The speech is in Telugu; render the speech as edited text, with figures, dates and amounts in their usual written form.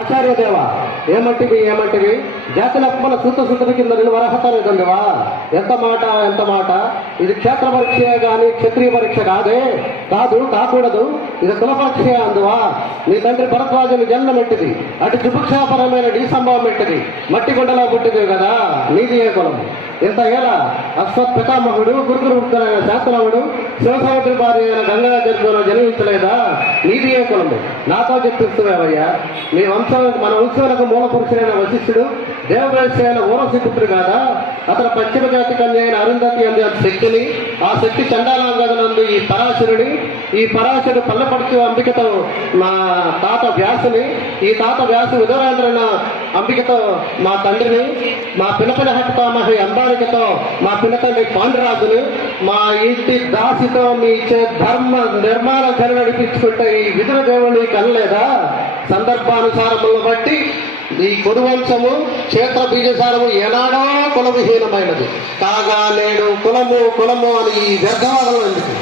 ఆచార్యదేవ ఏమంటివి జాతి లక్ష్మణ సూత కింద నేను అర్హతలేదండివా. ఎంత మాట. ఇది క్షేత్ర పరీక్ష గాని క్షత్రియ పరీక్ష కాకూడదు. ఇది కుల పరీక్ష అందువా. నీ తండ్రి భరద్వాజుని జన్మం ఎట్టిది, అటు జుభుక్షాపరమైన నీ సంభవం ఎట్టిది, మట్టి గుండెలో పుట్టిది కదా. నీది ఏ కులం? ఇంత ఏళ అశ్వత్ పితామహుడు గురుకులైన శాస్త్రముడు శివసముద్రి భార్య అయిన గంగా జరుగులో జన్మించలేదా? నీది ఏ కులము? నాతో చెప్పిస్తున్నావయ్యా. మన వంశాలకు మూల పురుషుడైన వశిష్ఠుడు దేవవేశ అయిన ఊరసిపుత్రుడు కాదా? అతను పశ్చిమ జాతి కన్య అయిన అరుంధతి అంది శక్తిని, ఆ శక్తి చండాలంగదనందు ఈ పరాశుడు పల్లెపడుచు అంబికతో మా తాత వ్యాసుని, ఈ తాత వ్యాసు విధురాండ్రైన అంబికతో మా తండ్రిని, మా పినపిన హట్టుతామహి అంబాలికతో మా పినతండ్రి పాండురాజుని, మా ఇంటి దాసితో మీ ధర్మ నిర్మాణ ఘన నడిపించుకుంటే ఈ విధుల దేవుని కనలేదా? సందర్భానుసారములను బట్టి ఈ కురువంశము క్షేత్ర బీజసారము ఏనాడో కులవిహీనమైనది కాగా నేడు కులము అని ఈ వ్యర్థవాదం ఎందుకు?